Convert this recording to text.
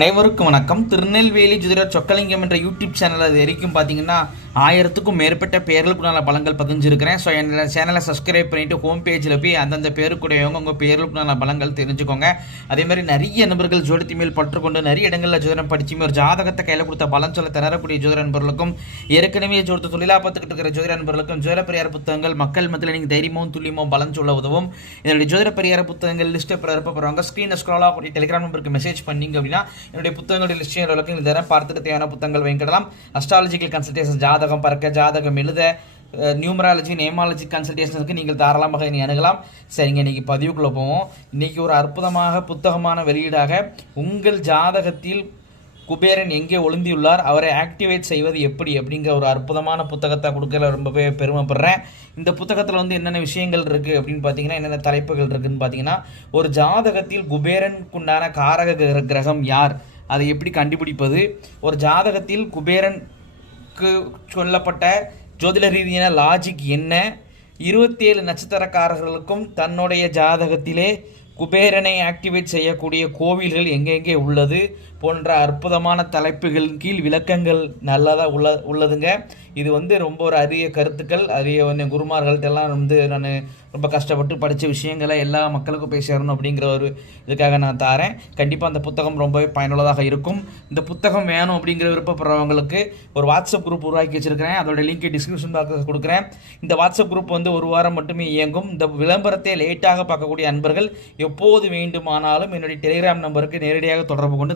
அனைவருக்கும் வணக்கம். திருநெல்வேலி ஜோதிடர் சொக்கலிங்கம் என்ற யூடியூப் சேனல் அது வரைக்கும் பார்த்தீங்கன்னா ஆயிரத்துக்கும் மேற்பட்ட பேர்களுக்குனால பலங்கள் பதிஞ்சிருக்கிறேன். ஸோ என்னோட சேனலை சப்ஸ்கிரைப் பண்ணிட்டு ஹோம் பேஜில் போய் அந்தந்த பேருக்குடையவங்க உங்கள் பேர்களுக்குனால பலங்கள் தெரிஞ்சுக்கோங்க. அதே மாதிரி நிறைய நபர்கள் ஜோதிடத்தி மேல் பற்றுக்கொண்டு நிறைய இடங்களில் ஜோதிடம் படிச்சுமே ஒரு ஜாதகத்தை கையில் கொடுத்த பலன் சொல்ல திணறக்கூடிய ஜோதிட நண்பர்களுக்கும் ஏற்கனவே ஜோதிட தொழிலாக பார்த்துக்கிட்டு இருக்கிற ஜோதிட நண்பர்களுக்கும் ஜோதிட பரிகார புத்தகங்கள் மக்கள் மத்தியில் நீங்கள் தைரியமும் துல்லியமும் பலன் சொல்ல உதவும். என்னுடைய ஜோதிட பரிகார புத்தகங்கள் லிஸ்ட்டை பிறப்ப போகிறவங்க ஸ்க்ரீனை ஸ்க்ரோலாக கூடிய டெலிகிராம் நம்பருக்கு மெசேஜ் பண்ணீங்க அப்படின்னா என்னுடைய புத்தகங்களுடைய லிஸ்ட் அளவுக்கு நீங்கள் தரம் பார்த்துட்டு தேவையான புத்தகங்கள் வாங்கிக்கலாம் அஸ்ட்ராலஜிக்கல் கன்சல்டேஷன் ஜாதகம் பறக்க ஜாதகம் எழுத நியூமராலஜி நேமாலஜி கன்சல்டேஷனுக்கு நீங்கள் தாராளமாக இனி அணுகலாம். சரிங்க இன்னைக்கு பதிவுக்குள்ளே போவோம். இன்னைக்கு ஒரு அற்புதமாக புத்தகமான வெளியீடாக உங்கள் ஜாதகத்தில் குபேரன் எங்கே ஒளிந்தியுள்ளார்? அவரை ஆக்டிவேட் செய்வது எப்படி? அப்படிங்கிற ஒரு அற்புதமான புத்தகத்தை கொடுக்கல. ரொம்பவே பெருமைப்படுறேன். இந்த புத்தகத்தில் வந்து என்னென்ன விஷயங்கள் இருக்குது அப்படின்னு பார்த்தீங்கன்னா என்னென்ன தலைப்புகள் இருக்குதுன்னு பார்த்தீங்கன்னா ஒரு ஜாதகத்தில் குபேரனுக்குண்டான காரக கிர- கிரகம் யார்? அதை எப்படி கண்டுபிடிப்பது? ஒரு ஜாதகத்தில் குபேரனுக்கு சொல்லப்பட்ட ஜோதிட ரீதியான லாஜிக் என்ன? இருபத்தேழு நட்சத்திரக்காரர்களுக்கும் தன்னுடைய ஜாதகத்திலே குபேரனை ஆக்டிவேட் செய்யக்கூடிய கோவில்கள் எங்கெங்கே உள்ளது போன்ற அற்புதமான தலைப்புகளின் கீழ் விளக்கங்கள் நல்லதாக உள்ள உள்ளதுங்க. இது வந்து ரொம்ப ஒரு அரிய கருத்துக்கள். அரிய வந்து எல்லாம் வந்து நான் ரொம்ப கஷ்டப்பட்டு படித்த விஷயங்களை எல்லா மக்களுக்கும் போய் சேரணும் அப்படிங்கிற ஒரு இதுக்காக நான் தாரேன். கண்டிப்பாக அந்த புத்தகம் ரொம்பவே பயனுள்ளதாக இருக்கும். இந்த புத்தகம் வேணும் அப்படிங்கிற விருப்பப்படுறவங்களுக்கு ஒரு வாட்ஸ்அப் குரூப் உருவாக்கி வச்சிருக்கிறேன். அதோட லிங்க் டிஸ்கிரிப்ஷன் பாக்ஸ் கொடுக்குறேன். இந்த வாட்ஸ்அப் குரூப் வந்து ஒரு வாரம் மட்டுமே இயங்கும். இந்த விளம்பரத்தை லேட்டாக பார்க்கக்கூடிய அன்பர்கள் எப்போது வேண்டுமானாலும் என்னுடைய டெலிகிராம் நம்பருக்கு நேரடியாக தொடர்பு கொண்டு